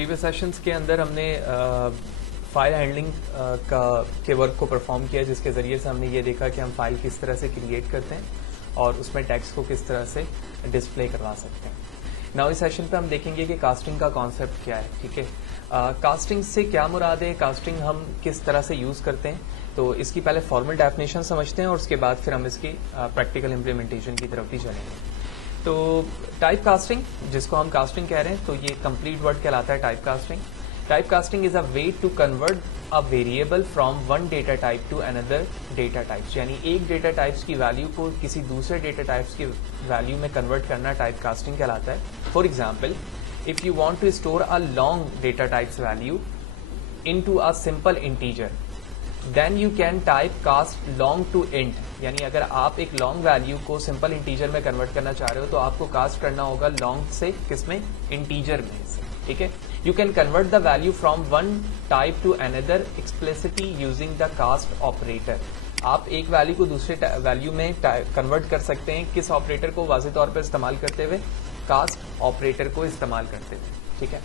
Previous sessions के अंदर हमने फाइल हैंडलिंग के वर्क को परफॉर्म किया, जिसके ज़रिए से हमने ये देखा कि हम फाइल किस तरह से क्रिएट करते हैं और उसमें टेक्स्ट को किस तरह से डिस्प्ले करवा सकते हैं। नाउ इस सेशन पे हम देखेंगे कि कास्टिंग का कॉन्सेप्ट क्या है। ठीक है, कास्टिंग से क्या मुराद है, कास्टिंग हम किस तरह से यूज़ करते हैं, तो इसकी पहले फॉर्मल डेफिनेशन समझते हैं और उसके बाद फिर हम इसकी प्रैक्टिकल इम्प्लीमेंटेशन की तरफ भी चलेंगे। तो टाइप कास्टिंग, जिसको हम कास्टिंग कह रहे हैं, तो ये कंप्लीट वर्ड कहलाता है type casting. Type casting is a way to convert a variable from one data type to another data types, यानी एक डेटा टाइप्स की वैल्यू को किसी दूसरे डेटा टाइप्स की वैल्यू में कन्वर्ट करना टाइप कास्टिंग कहलाता है। For example, if you want to store a long data types value into a simple integer, then you can type cast long to int, यानी अगर आप एक लॉन्ग वैल्यू को सिंपल इंटीजर में convert करना चाह रहे हो तो आपको कास्ट करना होगा लॉन्ग से किसमें, इंटीजर में से। ठीक है, you can convert the value from one type to another explicitly using the cast operator. आप एक वैल्यू को दूसरे वैल्यू में कन्वर्ट कर सकते हैं, किस ऑपरेटर को वाज़ेह तौर पर इस्तेमाल करते हुए, कास्ट ऑपरेटर को इस्तेमाल करते हुए। ठीक है,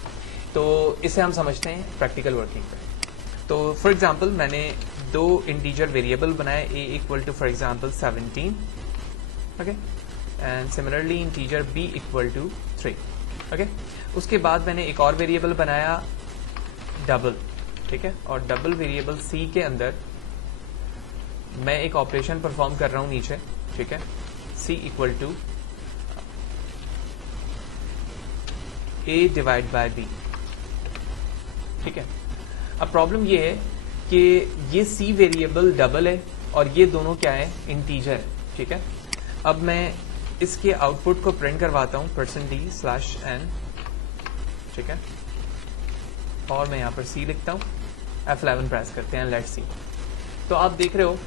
तो इसे हम समझते हैं प्रैक्टिकल वर्किंग पर। तो फॉर एग्जाम्पल, मैंने दो इंटीजर वेरिएबल बनाए, a equal to for example 17, okay, and similarly integer b equal to 3, okay. उसके बाद मैंने एक और वेरिएबल बनाया डबल, ठीक है, और डबल वेरिएबल c के अंदर मैं एक ऑपरेशन परफॉर्म कर रहा हूं नीचे, ठीक है, c equal to a divide by b। ठीक है, अब प्रॉब्लम ये है कि ये c वेरिएबल डबल है और ये दोनों क्या है, इंटीजर है। ठीक है, अब मैं इसके आउटपुट को प्रिंट करवाता हूं %d/n, ठीक है, और मैं यहां पर c लिखता हूं, F11 प्रेस करते हैं, लेट्स सी। तो आप देख रहे हो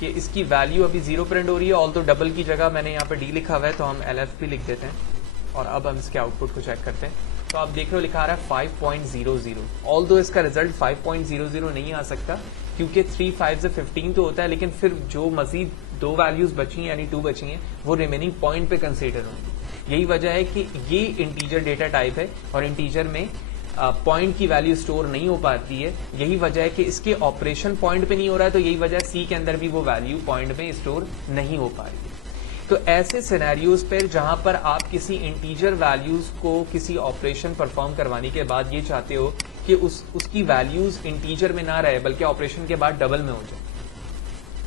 कि इसकी वैल्यू अभी 0 प्रिंट हो रही है, ऑल तो डबल की जगह मैंने यहाँ पर d लिखा हुआ है, तो हम LF भी लिख देते हैं और अब हम इसके आउटपुट को चेक करते हैं। तो आप देख रहे हो लिखा आ रहा है 5.00, ऑल दो इसका रिजल्ट 5.00 नहीं आ सकता क्योंकि 3 5 से 15 तो होता है, लेकिन फिर जो मजीद दो वैल्यूज बची हैं यानी 2 बची हैं वो रिमेनिंग पॉइंट पे कंसीडर होंगी। यही वजह है कि ये इंटीजर डेटा टाइप है और इंटीजर में पॉइंट की वैल्यू स्टोर नहीं हो पाती है। यही वजह है कि इसके ऑपरेशन पॉइंट पे नहीं हो रहा है, तो यही वजह सी के अंदर भी वो वैल्यू पॉइंट पे स्टोर नहीं हो पा रही है। तो ऐसे सिनेरियोज पर जहां पर आप किसी इंटीजर वैल्यूज को किसी ऑपरेशन परफॉर्म करवाने के बाद ये चाहते हो कि उसकी वैल्यूज इंटीजर में ना रहे बल्कि ऑपरेशन के बाद डबल में हो जाए,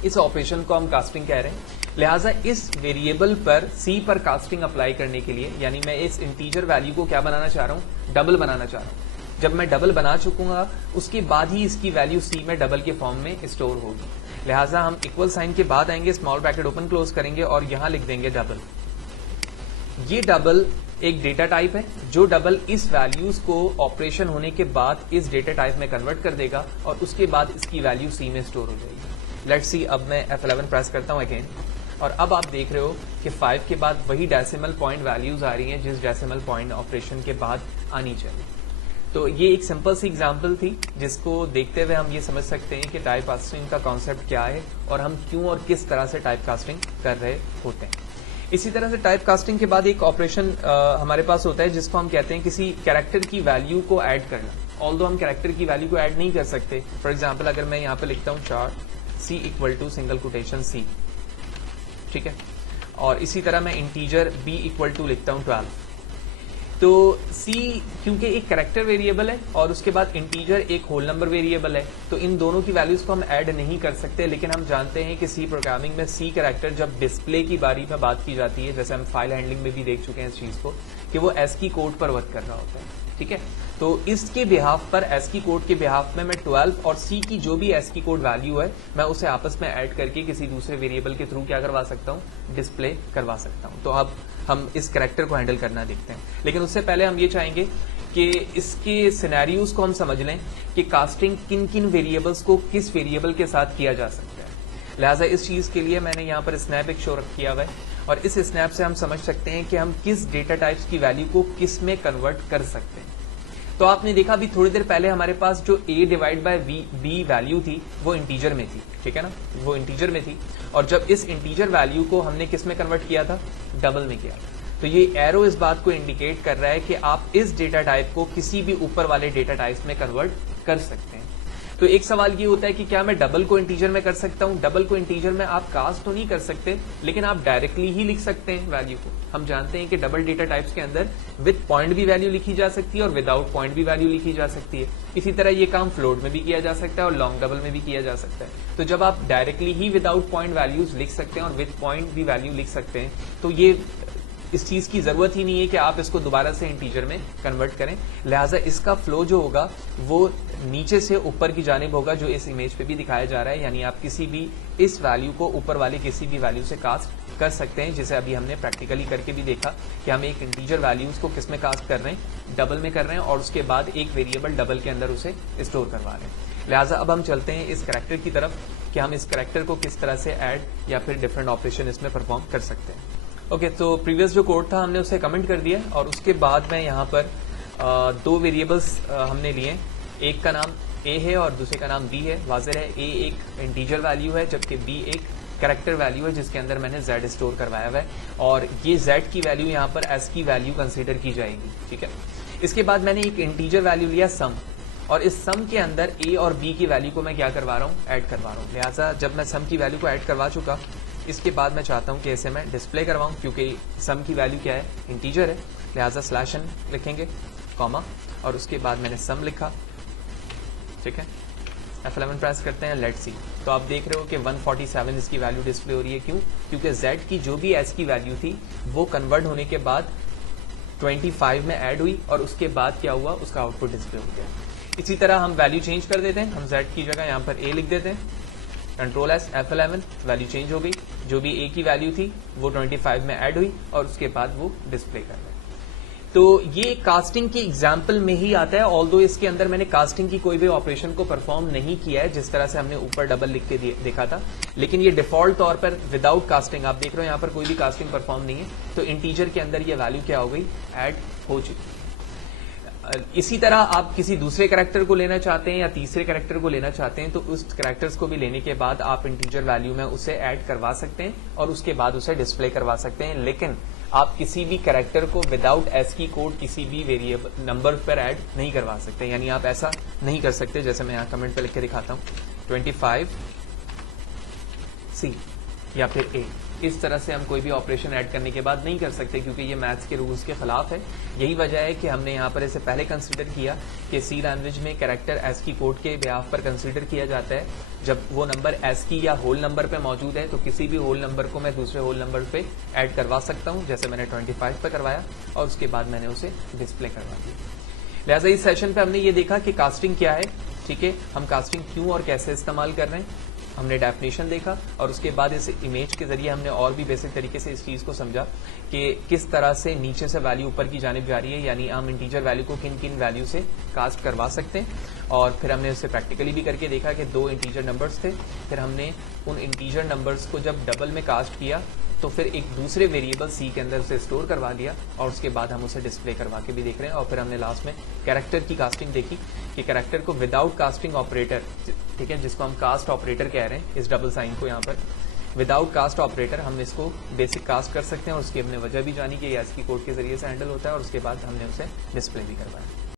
इस ऑपरेशन को हम कास्टिंग कह रहे हैं। लिहाजा इस वेरिएबल पर सी पर कास्टिंग अप्लाई करने के लिए, यानी मैं इस इंटीजर वैल्यू को क्या बनाना चाह रहा हूं, डबल बनाना चाह रहा हूं। जब मैं डबल बना चुकूंगा उसके बाद ही इसकी वैल्यू सी में डबल के फॉर्म में स्टोर होगी। लिहाजा हम इक्वल साइन के बाद आएंगे, स्मॉल ब्रैकेट ओपन क्लोज करेंगे और यहां लिख देंगे डबल। ये डबल एक डेटा टाइप है, जो डबल इस वैल्यूज को ऑपरेशन होने के बाद इस डेटा टाइप में कन्वर्ट कर देगा और उसके बाद इसकी वैल्यू सी में स्टोर हो जाएगी। लेट्स सी, अब मैं F11 प्रेस करता हूं अगेन, और अब आप देख रहे हो कि 5 के बाद वही डेसिमल पॉइंट वैल्यूज आ रही हैं जिस डेसिमल पॉइंट ऑपरेशन के बाद आनी चाहिए। तो ये एक सिंपल सी एग्जांपल थी जिसको देखते हुए हम ये समझ सकते हैं कि टाइप कास्टिंग का कॉन्सेप्ट क्या है और हम क्यों और किस तरह से टाइप कास्टिंग कर रहे होते हैं। इसी तरह से टाइप कास्टिंग के बाद एक ऑपरेशन हमारे पास होता है जिसको हम कहते हैं किसी कैरेक्टर की वैल्यू को ऐड करना। ऑल्दो हम कैरेक्टर की वैल्यू को ऐड नहीं कर सकते। फॉर एग्जाम्पल, अगर मैं यहाँ पे लिखता हूँ char c equal to single quotation c, ठीक है, और इसी तरह मैं इंटीजर b इक्वल टू लिखता हूँ 12, तो c क्योंकि एक कैरेक्टर वेरिएबल है और उसके बाद इंटीजर एक होल नंबर वेरिएबल है, तो इन दोनों की वैल्यूज को हम ऐड नहीं कर सकते। लेकिन हम जानते हैं कि सी प्रोग्रामिंग में सी कैरेक्टर जब डिस्प्ले की बारी में बात की जाती है, जैसे हम फाइल हैंडलिंग में भी देख चुके हैं इस चीज को, कि वो ASCII कोड पर वर्क कर रहा होता है। ठीक है, तो इसके बिहाफ पर ASCII कोड के बिहाफ में मैं 12 और c की जो भी ASCII कोड वैल्यू है मैं उसे आपस में ऐड करके किसी दूसरे वेरिएबल के थ्रू क्या करवा सकता हूँ, डिस्प्ले करवा सकता हूँ। तो अब हम इस कैरेक्टर को हैंडल करना देखते हैं, लेकिन उससे पहले हम ये चाहेंगे कि इसके सिनेरियोज को हम समझ लें कि कास्टिंग किन किन वेरिएबल्स को किस वेरिएबल के साथ किया जा सकता है। लिहाजा इस चीज के लिए मैंने यहाँ पर स्नैप एक शो किया हुआ है और इस स्नैप से हम समझ सकते हैं कि हम किस डेटा टाइप्स की वैल्यू को किस में कन्वर्ट कर सकते हैं। तो आपने देखा अभी थोड़ी देर पहले हमारे पास जो a divide by b value थी वो इंटीजर में थी, ठीक है ना, वो इंटीजर में थी, और जब इस इंटीजर वैल्यू को हमने किस में कन्वर्ट किया था, डबल में किया था। तो ये एरो इस बात को इंडिकेट कर रहा है कि आप इस डेटा टाइप को किसी भी ऊपर वाले डेटा टाइप्स में कन्वर्ट कर सकते हैं। तो एक सवाल ये होता है कि क्या मैं डबल को इंटीजर में कर सकता हूं? डबल को इंटीजर में आप कास्ट तो नहीं कर सकते, लेकिन आप डायरेक्टली ही लिख सकते हैं वैल्यू को। हम जानते हैं कि डबल डेटा टाइप्स के अंदर विद पॉइंट भी वैल्यू लिखी जा सकती है और विदाउट पॉइंट भी वैल्यू लिखी जा सकती है। इसी तरह ये काम फ्लोट में भी किया जा सकता है और लॉन्ग डबल में भी किया जा सकता है। तो जब आप डायरेक्टली ही विदाउट पॉइंट वैल्यूज लिख सकते हैं और विद पॉइंट भी वैल्यू लिख सकते हैं, तो ये इस चीज की जरूरत ही नहीं है कि आप इसको दोबारा से इंटीजर में कन्वर्ट करें। लिहाजा इसका फ्लो जो होगा वो नीचे से ऊपर की जानिब होगा, जो इस इमेज पे भी दिखाया जा रहा है। यानी आप किसी भी इस वैल्यू को ऊपर वाले किसी भी वैल्यू से कास्ट कर सकते हैं, जैसे अभी हमने प्रैक्टिकली करके भी देखा कि हम एक इंटीजर वैल्यूज को किस में कास्ट कर रहे हैं, डबल में कर रहे हैं, और उसके बाद एक वेरिएबल डबल के अंदर उसे स्टोर करवा रहे हैं। लिहाजा अब हम चलते हैं इस कैरेक्टर की तरफ कि हम इस कैरेक्टर को किस तरह से ऐड या फिर डिफरेंट ऑपरेशन इसमें परफॉर्म कर सकते हैं। ओके, तो प्रीवियस जो कोड था हमने उसे कमेंट कर दिया और उसके बाद में यहाँ पर दो वेरिएबल्स हमने लिए। एक का नाम a है और दूसरे का नाम b है। वाज़ेह है a एक इंटीजर वैल्यू है जबकि b एक कैरेक्टर वैल्यू है जिसके अंदर मैंने z स्टोर करवाया हुआ है, और ये z की वैल्यू यहाँ पर s की वैल्यू कंसीडर की जाएगी। ठीक है, इसके बाद मैंने एक इंटीजर वैल्यू लिया सम, और इस सम के अंदर a और b की वैल्यू को मैं क्या करवा रहा हूँ, ऐड करवा रहा हूँ। लिहाजा जब मैं सम की वैल्यू को ऐड करवा चुका, इसके बाद मैं चाहता हूं कि इसे मैं डिस्प्ले करवाऊं, क्योंकि सम की वैल्यू क्या है, इंटीजर है। लिहाजा /n लिखेंगे, कॉमा, और उसके बाद मैंने सम लिखा। ठीक है, F11 प्रेस करते हैं, लेट्स सी। तो आप देख रहे हो कि 147 इसकी वैल्यू डिस्प्ले हो रही है। क्यों? क्योंकि z की जो भी s की वैल्यू थी वो कन्वर्ट होने के बाद 25 में ऐड हुई और उसके बाद क्या हुआ, उसका आउटपुट डिस्प्ले हो गया। इसी तरह हम वैल्यू चेंज कर देते हैं, हम z की जगह यहाँ पर a लिख देते हैं, Ctrl+S F11, वैल्यू चेंज हो गई। जो भी a की वैल्यू थी वो 25 में ऐड हुई और उसके बाद वो डिस्प्ले कर रहे हैं। तो ये कास्टिंग की एग्जाम्पल में ही आता है, ऑल्दो इसके अंदर मैंने कास्टिंग की कोई भी ऑपरेशन को परफॉर्म नहीं किया है जिस तरह से हमने ऊपर डबल लिख के देखा था, लेकिन ये डिफॉल्ट तौर पर विदाउट कास्टिंग, आप देख रहे हो यहाँ पर कोई भी कास्टिंग परफॉर्म नहीं है, तो इंटीजर के अंदर ये वैल्यू क्या हो गई, ऐड हो चुकी। इसी तरह आप किसी दूसरे कैरेक्टर को लेना चाहते हैं या तीसरे कैरेक्टर को लेना चाहते हैं, तो उस कैरेक्टर्स को भी लेने के बाद आप इंटीजर वैल्यू में उसे ऐड करवा सकते हैं और उसके बाद उसे डिस्प्ले करवा सकते हैं। लेकिन आप किसी भी कैरेक्टर को विदाउट एस की कोड किसी भी वेरिएबल नंबर पर ऐड नहीं करवा सकते। यानी आप ऐसा नहीं कर सकते, जैसे मैं यहाँ कमेंट पे लिख के दिखाता हूँ, 25C या फिर A। इस तरह से हम कोई भी ऑपरेशन ऐड करने के बाद नहीं कर सकते, क्योंकि ये मैथ्स के रूल्स के खिलाफ है। यही वजह है कि हमने यहाँ पर इसे पहले कंसीडर किया कि सी लैंग्वेज में कैरेक्टर एस की कोड के बिहाफ पर कंसीडर किया जाता है। जब वो नंबर एस की या होल नंबर पे मौजूद है तो किसी भी होल नंबर को मैं दूसरे होल नंबर पे ऐड करवा सकता हूँ, जैसे मैंने 25 पे करवाया और उसके बाद मैंने उसे डिस्प्ले करवा दिया। लिहाजा इस सेशन पे हमने ये देखा कि कास्टिंग क्या है। ठीक है, हम कास्टिंग क्यों और कैसे इस्तेमाल कर रहे हैं, हमने डेफिनेशन देखा और उसके बाद इस इमेज के जरिए हमने और भी बेसिक तरीके से इस चीज को समझा कि किस तरह से नीचे से वैल्यू ऊपर की जानिब जा रही है, यानी हम इंटीजर वैल्यू को किन किन वैल्यू से कास्ट करवा सकते हैं। और फिर हमने उसे प्रैक्टिकली भी करके देखा कि 2 इंटीजर नंबर्स थे, फिर हमने उन इंटीजर नंबर्स को जब डबल में कास्ट किया तो फिर एक दूसरे वेरिएबल सी के अंदर उसे स्टोर करवा दिया और उसके बाद हम उसे डिस्प्ले करवा के भी देख रहे हैं। और फिर हमने लास्ट में कैरेक्टर की कास्टिंग देखी कि कैरेक्टर को विदाउट कास्टिंग ऑपरेटर, ठीक है, जिसको हम कास्ट ऑपरेटर कह रहे हैं, इस डबल साइन को यहाँ पर विदाउट कास्ट ऑपरेटर हम इसको बेसिक कास्ट कर सकते हैं। और उसकी हमने वजह भी जानी कि एस की कोड के जरिए से हैंडल होता है और उसके बाद हमने उसे डिस्प्ले भी करवाया।